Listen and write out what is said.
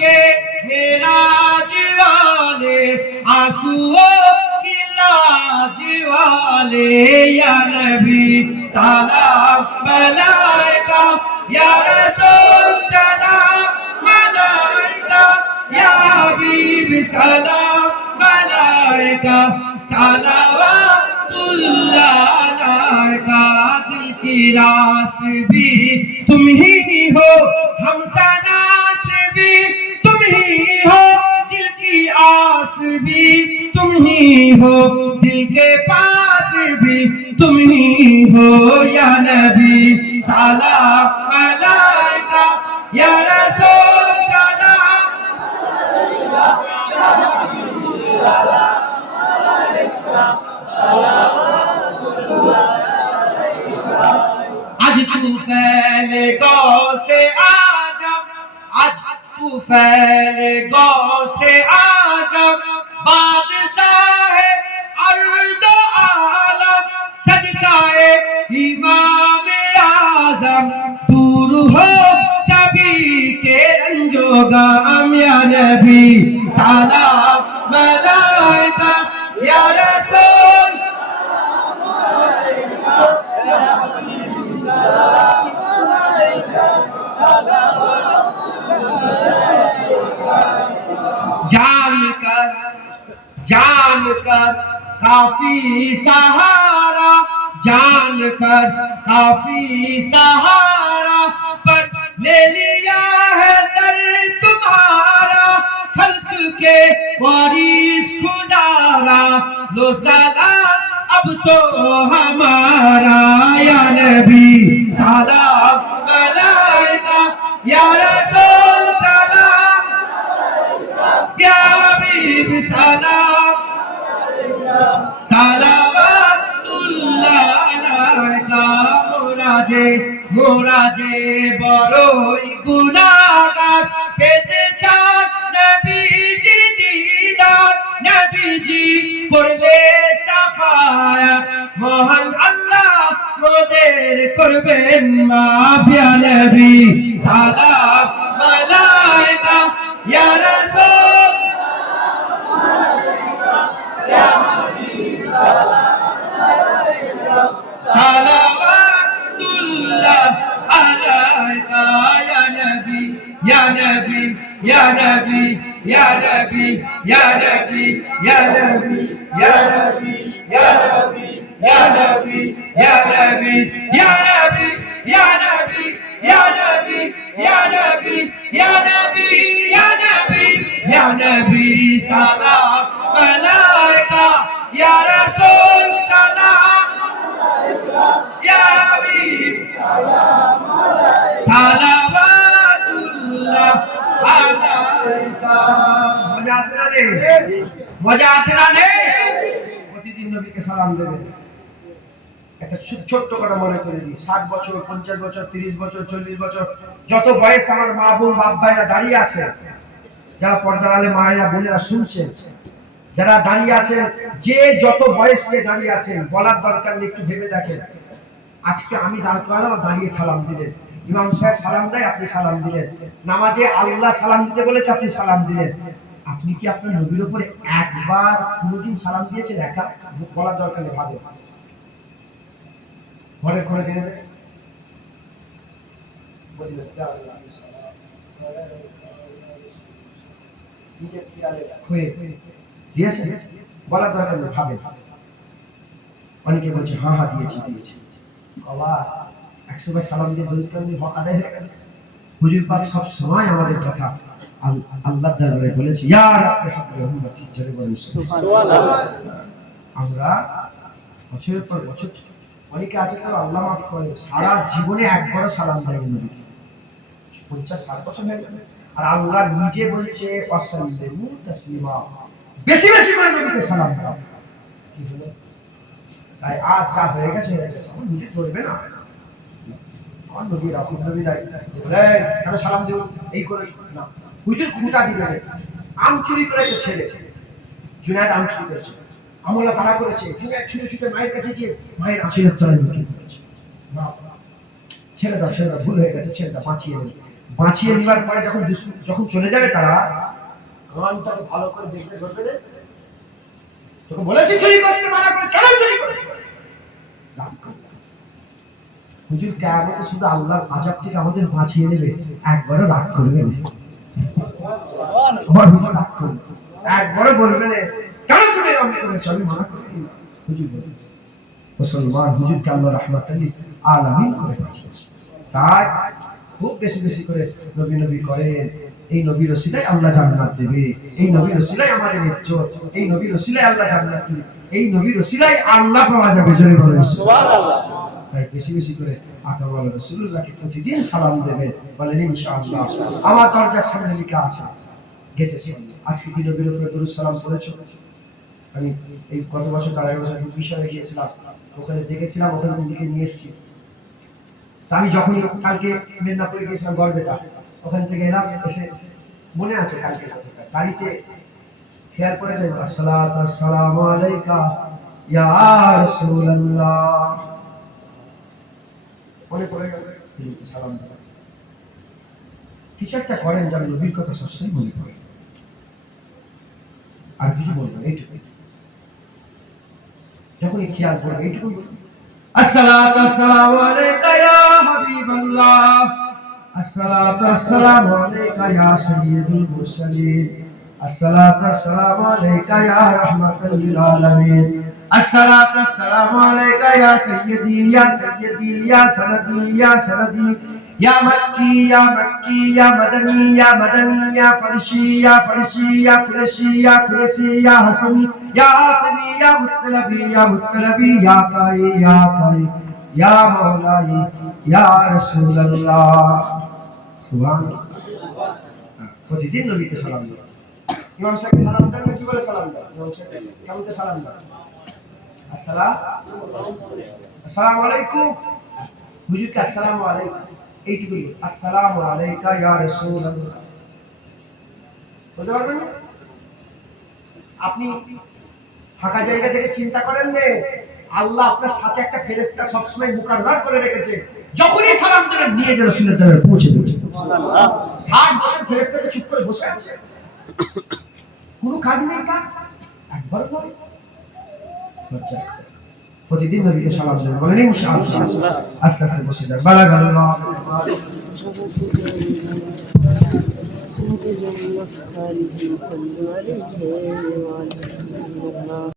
के मेराज वाले आंसुओं की लाज वाले या नबी सलाम मलाइका या रसूल सलाम मलाइका या हबीब सलाम मलाइका सलावतुल्लाह अलैका। दिल की रास भी तुम ही हो, हम सनास भी तुम ही हो, दिल की आस भी तुम ही हो, दिल के पास भी तुम ही हो या नबी सलाम अलैका या रसूल सलाम अलैका या हबीब सलाम अलैका सलावतुल्लाह अलैका। आज तू फैले गौ से आजा, आज तू फैले गौ से आजा, बादशाह अर्द आलम सदकाए इमाम आजम। दूर हो सभी के रंजो गम या नबी सलाम मलाइका या रसूल जानकर काफी सहारा, जानकर काफी सहारा, पर ले लिया है दर तुम्हारा। खल्क के वारिस खुदारा लो सलाम अब तो हमारा या नबी सलाम मलाइका या रसूल सलाम या हबीब सलाम सलावतुल्लाह अलैका। মোরা যে বড়ই গুনাহগার, পেতে চান নবীজি দিদার, নবীজি করলে সাফায়াত, মহান আল্লাহ মোদের করবেন মাফ ইয়া নবী সালাম মালাইকা ইয়া রাসূল ইয়া হাবিব সালাম আলাইকা সালাওয়াতুল্লাহ আলাইকা ইয়া নবী ইয়া নবী ইয়া নবী ইয়া নবী ইয়া নবী ইয়া নবী ইয়া নবী ইয়া নবী ইয়া নবী ইয়া নবী ইয়া নবী ইয়া নবী ইয়া নবী ইয়া নবী ইয়া নবী ইয়া নবী ইয়া নবী সালাম মালাইকা ইয়া রাসূল সালাম আলাইকা ইয়া হাবিব সালাম আলাইকা সালাওয়াতুল্লাহ আলাইকা। মজা আছে না রে? মজা আছে না রে? প্রতিদিন নবীকে সালাম দেবে। একটা ছোট্ট কথা মনে করে দিই, 60 বছর 50 বছর 30 বছর 40 বছর যত বয়স আমার মা বোন বাপ ভাইরা দাঁড়িয়ে আছে, যারা পর্দার আলে মায়েরা বোনেরা শুনছেন, যারা দাঁড়িয়ে আছেন, যে যত বয়স নিয়ে দাঁড়িয়ে আছেন, বলার দরকার নেই, একটু ভেবে দেখেন। আজকে আমি দাঁড়িয়ে সালাম দিলেন, ইমাম সাহেব সালাম দেয় আপনি সালাম দিলেন, নামাজে আল্লাহ সালাম দিতে বলেছে আপনি সালাম দিলেন। আপনি কি আপনার নবীর উপরে একবার কোনোদিন সালাম দিয়েছেন? একা বলার দরকার নেই, ভাবে ঘরে করে দিয়ে দেবে বলার দরকার নেই, ভাবে। অনেকে বলছে হ্যাঁ হ্যাঁ দিয়েছি দিয়েছি, বাবা 100 বার সালাম দিয়ে দলিল হক আদায় হয়ে গেল। হুজুর পাক সব সময় আমাদের কথা আল্লাহর দরবারে বলেছে ইয়া রাব্বি হাব্বি উম্মতি, জোরে বলুন সুবহানাল্লাহ। আমরা বছরের পর বছর, অনেকে আছে তারা আল্লাহ মাফ করে সারা জীবনে একবারও সালাম দেয়নি নবীকে, 50-60 বছর হয়ে গেল, আর আল্লাহ নিজে বলছে ওয়াসাল্লিমু তাসলিমা, বেশি বেশি করে নবীকে সালাম দাও। কি হলো? তাই আজ যা হয়ে গেছে হয়ে গেছে, আমার নিজে ধরবে না। আমার নবী রাসূল নবী বলে কেন সালাম দেব এই করে না, হুজুর খুঁটা দিবে, আম চুরি করেছে ছেলে, জুনায়েদ আম চুরি করেছে, আমলা তারা করেছে, জুনায়েদ ছুটে ছুটে মায়ের কাছে গিয়ে মায়ের আশীর্বাদ তলায় লুকিয়ে পড়েছে, ছেলেটা ভুল হয়ে গেছে, ছেলেটা বাঁচিয়ে নেবে। বাঁচিয়ে নেবার পরে যখন চলে যাবে তারা, কানটাকে ভালো করে দেখতে ধরবে রে, তোকে বলেছি চুরি করতে মানা করে, কেন চুরি করেছিস? রাগ করবে। হুজুর কিয়ামতে শুধু আল্লাহর আযাব থেকে আমাদের বাঁচিয়ে নেবে, একবারও রাগ করবে না। সুবহানাল্লাহ, রাগ করবে একবারও বলবে না কেন তুমি এরকম করেছো, আমি মানা করি না। হুজুর বলবে মুসলমান হুজুরকে আল্লাহ রাহমাতুল লিল আলামিন করে পাঠিয়েছে। তাই খুব বেশি বেশি করে নবী নবী করেন। এই নবীর ওসিলায় আল্লাহ জান্নাত দেবে, এই নবীর ওসিলায় আমাদের ইজ্জত, এই নবীর ওসিলায় আল্লাহ জান্নাত দেবে, এই নবীর ওসিলায় আল্লাহ পাওয়া যাবে। জোরে বলেন সুবহানাল্লাহ। তাই বেশি বেশি করে আকাওয়ালা রাসূলুল্লাহকে প্রতিদিন সালাম দেবে, বলেন ইনশাআল্লাহ। আমার দরজার সামনে লেখা আছে গেটে সামনে, আজকে কি নবীর উপরে দরুদ সালাম পড়েছো? আমি এই গত বছর 4 বছর বিষয়ে গিয়েছিলাম, ওখানে দেখেছিলাম, ওখানে দিকে নিয়ে এসেছি। আমি যখন কালকে মেদিনীপুরে গিয়েছিলাম গড়বেটা, ওখান থেকে এলাম, এসে মনে আছে কালকে গাড়িতে খেয়াল করে যাই, আসসালাতু আসসালামু আলাইকা ইয়া রাসূলুল্লাহ, মনে পড়ে গেল সালাম দেওয়া। কিছু একটা করেন যার নবীর কথা সবসময় মনে পড়ে, আর কিছু বলবো না, এইটুকু। যখনই খেয়াল করবে এইটুকু, আসসালাতু আসসালামু আলাইকা ইয়া হাবিবাল্লাহ, আসসালাতু আসসালামু আলাইকা ইয়া সাইয়্যিদুল মুরসালিন, আসসালাতু আসসালামু আলাইকা ইয়া রাহমাতাল লিল আলামিন, আসসালাতু আসসালামু আলাইকা ইয়া সাইয়্যিদি ইয়া সাইয়্যিদি ইয়া সানাদি ইয়া সানাদি, ইয়া মাক্কি ইয়া মাক্কি ইয়া মাদানি ইয়া মাদানি ইয়া ফারসি ইয়া ফারসি ইয়া কুরাশি ইয়া কুরাশি ইয়া হাসামি ইয়া হাসামি ইয়া মুত্তালাবি ইয়া মুত্তালাবি ইয়া কাই ইয়া কাই ইয়া মাওলাই ইয়া রাসূলুল্লাহ। সুবহানাল্লাহ। প্রতিদিন নবীকে সালাম দাও। ইমাম সাহেবকে সালাম দেন না, কি বলে সালাম দাও? ইমাম সাহেব কেমন সালাম দাও? আসসালামু আলাইকুম। হুজুরকে আসসালামু আলাইকুম এইটুকু, আসসালামু আলাইকা ইয়া রাসূলুল্লাহ। বুঝতে পারবেন না? আপনি ফাঁকা জায়গা থেকে চিন্তা করেন না, আল্লাহ আপনার সাথে একটা ফেরেশতা সবসময় মুকাররার করে রেখেছে, যখনই সালাম দেবেন নিয়ে যে রাসূলের দরবারে পৌঁছে দেবে। সুবহানাল্লাহ। 60 বছর ফেরেশতাকে চুপ করে বসে আছে, কোনো কাজ নেই, কাজ একবার নয়। লজ্জা, প্রতিদিন নবীকে সালাম দেবেন, বলেন ইনশাআল্লাহ। আস্তে আস্তে বসে যান। বালাগাল্লাহ।